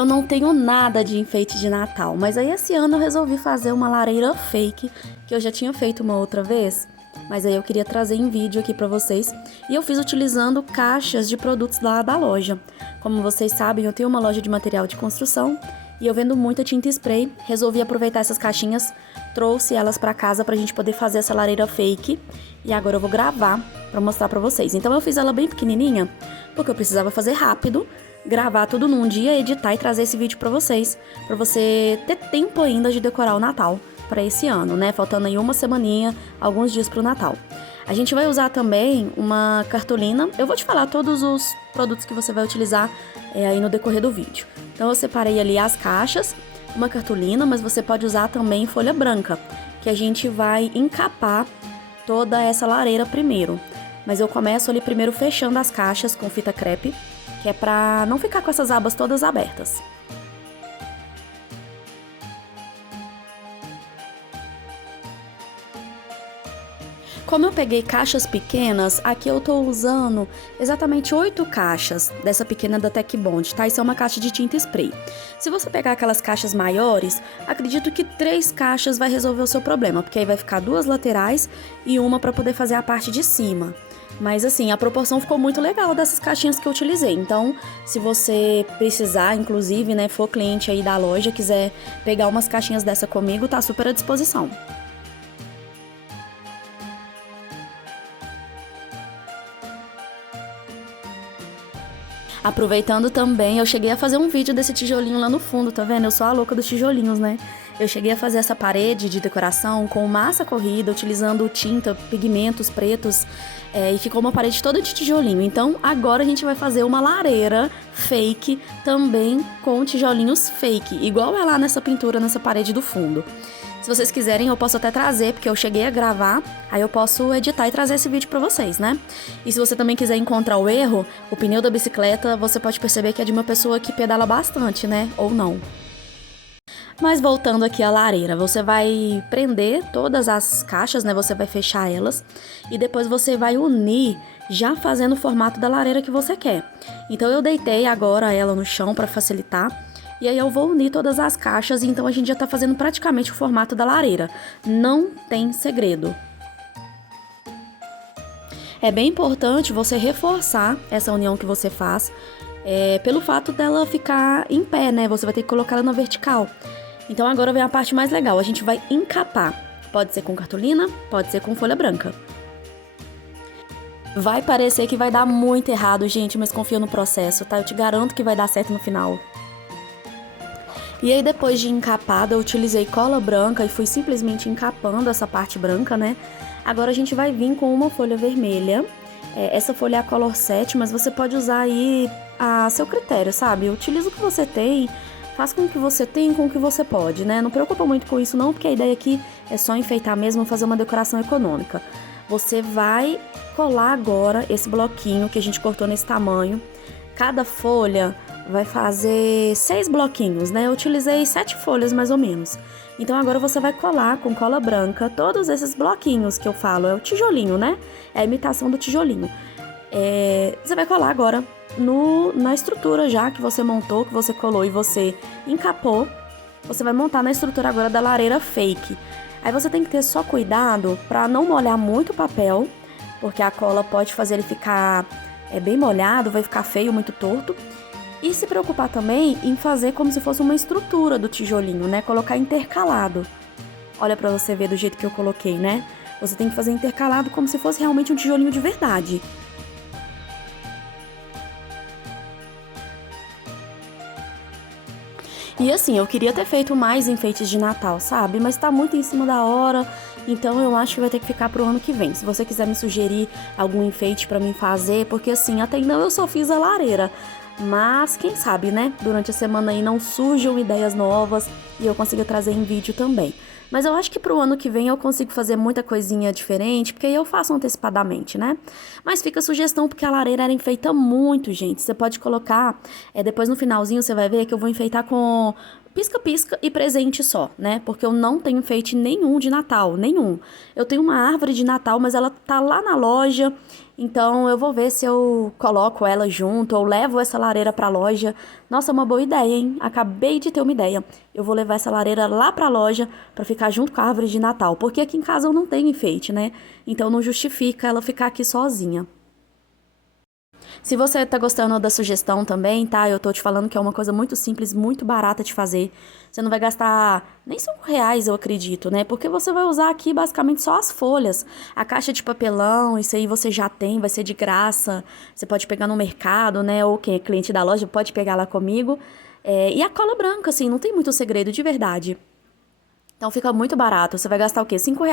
Eu não tenho nada de enfeite de Natal, mas aí esse ano eu resolvi fazer uma lareira fake, que eu já tinha feito uma outra vez, mas aí eu queria trazer em vídeo aqui pra vocês. E eu fiz utilizando caixas de produtos lá da loja. Como vocês sabem, eu tenho uma loja de material de construção e eu vendo muita tinta spray. Resolvi aproveitar essas caixinhas, trouxe elas pra casa pra gente poder fazer essa lareira fake. E agora eu vou gravar pra mostrar pra vocês. Então eu fiz ela bem pequenininha, porque eu precisava fazer rápido, gravar tudo num dia, editar e trazer esse vídeo pra vocês, pra você ter tempo ainda de decorar o Natal pra esse ano, né? Faltando aí uma semaninha, alguns dias pro Natal. A gente vai usar também uma cartolina. Eu vou te falar todos os produtos que você vai utilizar aí no decorrer do vídeo. Então eu separei ali as caixas, uma cartolina, mas você pode usar também folha branca, que a gente vai encapar toda essa lareira primeiro. Mas eu começo ali primeiro fechando as caixas com fita crepe, que é pra não ficar com essas abas todas abertas. Como eu peguei caixas pequenas, aqui eu tô usando exatamente 8 caixas dessa pequena da Tech Bond, tá? Isso é uma caixa de tinta spray. Se você pegar aquelas caixas maiores, acredito que 3 caixas vai resolver o seu problema, porque aí vai ficar 2 laterais e uma para poder fazer a parte de cima. Mas assim, a proporção ficou muito legal dessas caixinhas que eu utilizei. Então, se você precisar, inclusive, né, for cliente aí da loja, quiser pegar umas caixinhas dessa comigo, tá super à disposição. Aproveitando também, eu cheguei a fazer um vídeo desse tijolinho lá no fundo, tá vendo? Eu sou a louca dos tijolinhos, né? Eu cheguei a fazer essa parede de decoração com massa corrida, utilizando tinta, pigmentos pretos, e ficou uma parede toda de tijolinho. Então, agora a gente vai fazer uma lareira fake também com tijolinhos fake, igual é lá nessa pintura, nessa parede do fundo. Se vocês quiserem, eu posso até trazer, porque eu cheguei a gravar, aí eu posso editar e trazer esse vídeo pra vocês, né? E se você também quiser encontrar o erro, o pneu da bicicleta, você pode perceber que é de uma pessoa que pedala bastante, né? Ou não. Mas voltando aqui à lareira, você vai prender todas as caixas, né? Você vai fechar elas e depois você vai unir, já fazendo o formato da lareira que você quer. Então eu deitei agora ela no chão para facilitar. E aí eu vou unir todas as caixas, então a gente já tá fazendo praticamente o formato da lareira. Não tem segredo. É bem importante você reforçar essa união que você faz, pelo fato dela ficar em pé, né? Você vai ter que colocar ela na vertical. Então agora vem a parte mais legal, a gente vai encapar. Pode ser com cartolina, pode ser com folha branca. Vai parecer que vai dar muito errado, gente, mas confia no processo, tá? Eu te garanto que vai dar certo no final. E aí depois de encapada, eu utilizei cola branca e fui simplesmente encapando essa parte branca, né? Agora a gente vai vir com uma folha vermelha. Essa folha é a Color Set, mas você pode usar aí a seu critério, sabe? Utiliza o que você tem, faz com o que você tem, com o que você pode, né? Não preocupa muito com isso não, porque a ideia aqui é só enfeitar mesmo, fazer uma decoração econômica. Você vai colar agora esse bloquinho que a gente cortou nesse tamanho. Cada folha vai fazer 6 bloquinhos, né? Eu utilizei 7 folhas mais ou menos. Então agora você vai colar com cola branca todos esses bloquinhos que eu falo, é o tijolinho, né? É a imitação do tijolinho. Você vai colar agora na estrutura já que você montou, que você colou e você encapou. Você vai montar na estrutura agora da lareira fake. Aí você tem que ter só cuidado para não molhar muito o papel, porque a cola pode fazer ele ficar bem molhado, vai ficar feio, muito torto. E se preocupar também em fazer como se fosse uma estrutura do tijolinho, né? Colocar intercalado. Olha pra você ver do jeito que eu coloquei, né? Você tem que fazer intercalado como se fosse realmente um tijolinho de verdade. E assim, eu queria ter feito mais enfeites de Natal, sabe? Mas tá muito em cima da hora, então eu acho que vai ter que ficar pro ano que vem. Se você quiser me sugerir algum enfeite pra mim fazer, porque assim, até então eu só fiz a lareira. Mas quem sabe, né? Durante a semana aí não surjam ideias novas e eu consiga trazer em vídeo também. Mas eu acho que pro ano que vem eu consigo fazer muita coisinha diferente, porque aí eu faço antecipadamente, né? Mas fica a sugestão, porque a lareira era enfeita muito, gente. Você pode colocar, depois no finalzinho você vai ver que eu vou enfeitar com pisca-pisca e presente só, né? Porque eu não tenho enfeite nenhum de Natal, nenhum. Eu tenho uma árvore de Natal, mas ela tá lá na loja, então eu vou ver se eu coloco ela junto ou levo essa lareira pra loja. Nossa, é uma boa ideia, hein? Acabei de ter uma ideia. Eu vou levar essa lareira lá pra loja pra ficar junto com a árvore de Natal, porque aqui em casa eu não tenho enfeite, né? Então não justifica ela ficar aqui sozinha. Se você tá gostando da sugestão também, tá? Eu tô te falando que é uma coisa muito simples, muito barata de fazer. Você não vai gastar nem R$ 5, eu acredito, né? Porque você vai usar aqui basicamente só as folhas. A caixa de papelão, isso aí você já tem, vai ser de graça. Você pode pegar no mercado, né? Ou quem é cliente da loja pode pegar lá comigo. E a cola branca, assim, não tem muito segredo, de verdade. Então fica muito barato. Você vai gastar o quê? R$ 5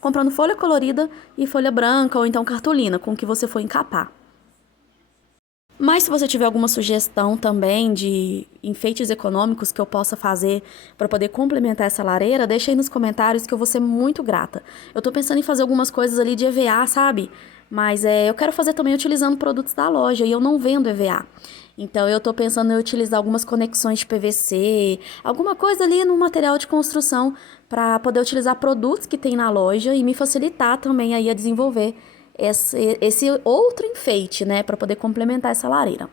comprando folha colorida e folha branca ou então cartolina, com o que você for encapar. Mas se você tiver alguma sugestão também de enfeites econômicos que eu possa fazer para poder complementar essa lareira, deixa aí nos comentários que eu vou ser muito grata. Eu tô pensando em fazer algumas coisas ali de EVA, sabe? Mas eu quero fazer também utilizando produtos da loja e eu não vendo EVA. Então eu tô pensando em utilizar algumas conexões de PVC, alguma coisa ali no material de construção para poder utilizar produtos que tem na loja e me facilitar também aí a desenvolver esse outro enfeite, né, para poder complementar essa lareira.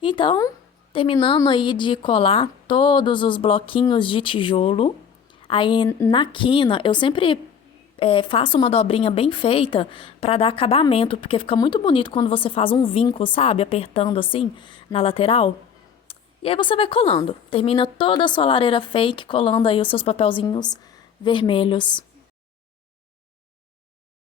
Então, terminando aí de colar todos os bloquinhos de tijolo, aí na quina eu sempre faço uma dobrinha bem feita para dar acabamento, porque fica muito bonito quando você faz um vinco, sabe, apertando assim na lateral. E aí você vai colando, termina toda a sua lareira fake colando aí os seus papelzinhos vermelhos.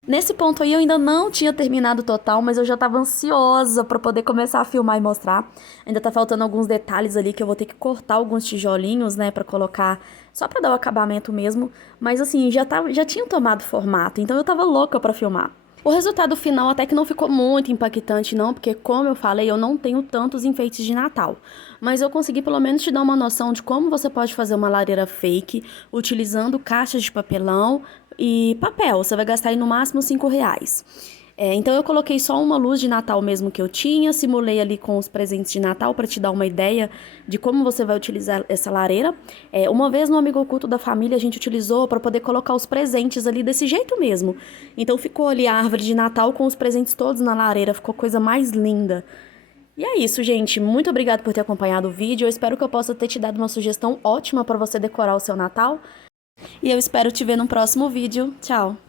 Nesse ponto aí eu ainda não tinha terminado total, mas eu já tava ansiosa pra poder começar a filmar e mostrar. Ainda tá faltando alguns detalhes ali que eu vou ter que cortar alguns tijolinhos, né, pra colocar só pra dar o acabamento mesmo, mas assim, já tinha tomado formato, então eu tava louca pra filmar. O resultado final até que não ficou muito impactante não, porque como eu falei, eu não tenho tantos enfeites de Natal. Mas eu consegui pelo menos te dar uma noção de como você pode fazer uma lareira fake utilizando caixas de papelão e papel. Você vai gastar aí no máximo R$ 5. Então eu coloquei só uma luz de Natal mesmo que eu tinha, simulei ali com os presentes de Natal para te dar uma ideia de como você vai utilizar essa lareira. Uma vez no Amigo Oculto da Família a gente utilizou para poder colocar os presentes ali desse jeito mesmo. Então ficou ali a árvore de Natal com os presentes todos na lareira, ficou coisa mais linda. E é isso, gente. Muito obrigada por ter acompanhado o vídeo. Eu espero que eu possa ter te dado uma sugestão ótima para você decorar o seu Natal. E eu espero te ver no próximo vídeo. Tchau!